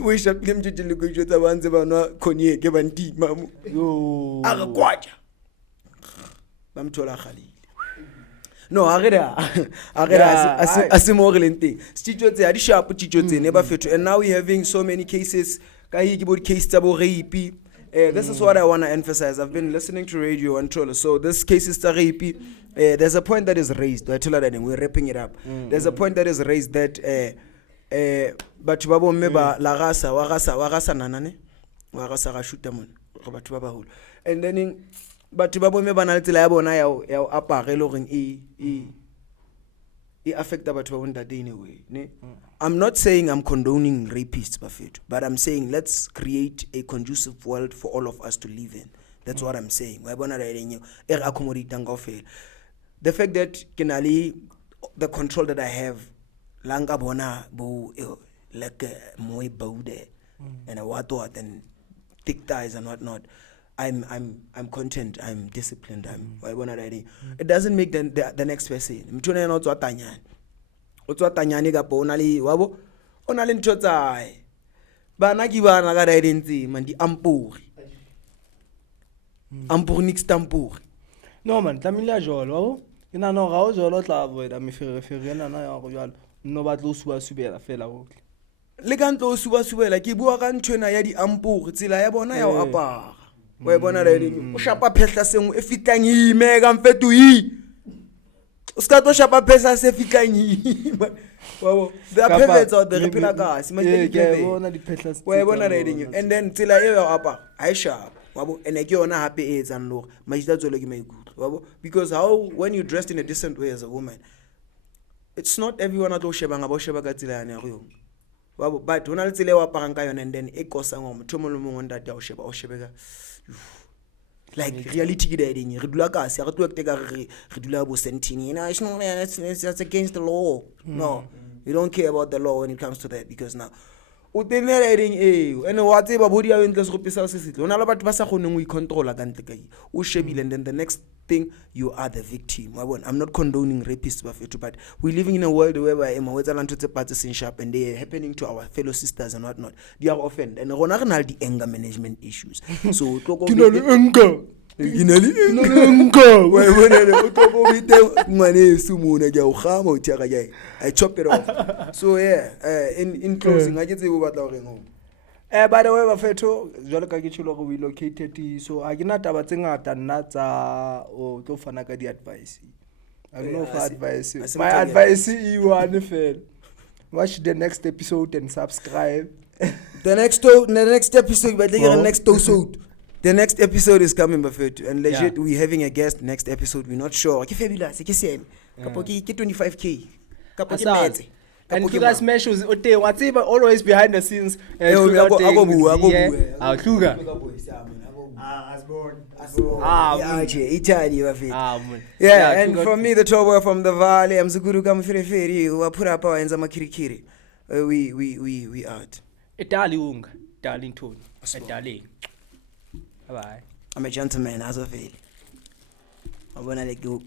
We shop them to le go jotsa banze ba nwa cognac ba ntima mo. Yo. Aga kwaja. Ba mthola khalile. No, asimorelente. Stichotse adi sharp stichotse never fit. And now we're having so many cases. Case rape. This is what I want to emphasize. I've been listening to radio and troll. So this case is rape. There's a point that is raised. I tell her that we're wrapping it up. There's a point that is raised that but babo meba la rasa warasa nanane warasa ga shoota mon go batho ba baholo. And then but babo me bana le tsela ya bona ya apare le goreng e affecta batho ba bontate anyway ne. I'm not saying I'm condoning rapists but I'm saying let's create a conducive world for all of us to live in. That's what I'm saying. Wa bona re renyo e re accommodate ka ofela. The fact that kenali the control that I have langa bona bo like moe boude and a what and thick thighs and whatnot. I'm content, I'm disciplined, it doesn't make the next person. Mthuna yena o tswa tanyane ka bona le wabo ona le ntho tsae bana ke bana ka riding man di ampuri next ampuri. No man, tlamehile a jolo wabo ke nana ga o jolo tla avoida meferefere nana ya go jalo no ba tlo subela fela botle le ka ntlo o subela ke bua ka ntwena ya di ampuri tsela ya bona ya o apara wa bona riding o shapa phehla sengwe e fitlang ime ka mfetu o ska to shapa phehla se fitlang ime wabo the perverts out there phela ka si ke bona di phehla wa bona riding and then tsela e ya apa ai sharp wabo ene ke yona hape e etsang lo ma itla tswele ke maikutlo wabo because how when you dressed in a decent way as a woman it's not everyone at lo sheba ngabo sheba ka tsela yana go wabo but hona le tsela wa parang ka yona and then e kosa ngo motho mo le mongwe nda ya o shebeka like reality ke riding re dula ka se re tlo ka re dula bo sentini it's not it's against the law. No, you don't care about the law when it comes to that because now o tene riding and wa tseba body ya entle se go pisa se sitlo ona le batho ba sa goneng o controla ka ntle kai o shebile and then the next thing you are the victim. I'm not condoning rapists but we're living in a world where ntho tse patse sing sharp and they are happening to our fellow sisters and whatnot. They are offended and rona re na di anger management issues so tloko I chop it off. So in closing I get go batla gore ngo by the way bafetho jwale ka ke tshilo go relocated so a ke na taba tse ngata nna tsa o tlo fana ka di advice. I don't know for advice. My advice is one fell. Watch the next episode and subscribe. The next episode but the next episode is coming bafetho and legit we having a guest next episode we're not sure. Ke fabulous ke same. Kapo ke 25k. Kapo ke metse. And you guys measures what's even always behind the scenes. And from me the tower from the Vaal I'm Zuguru Kamfireferi who are put up our enza makirikiri. We out. Darling tone. Darling. Bye. I'm a gentleman as of it. I wanna let go.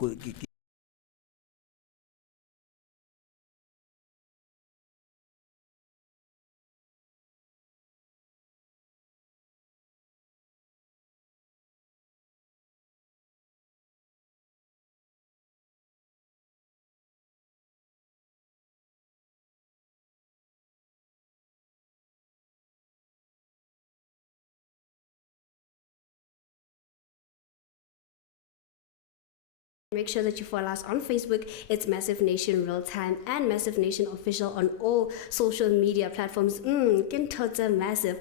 Make sure that you follow us on Facebook. It's Massive Nation Real Time and Massive Nation Official on all social media platforms. Massive.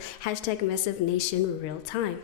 #Massive Nation Real Time.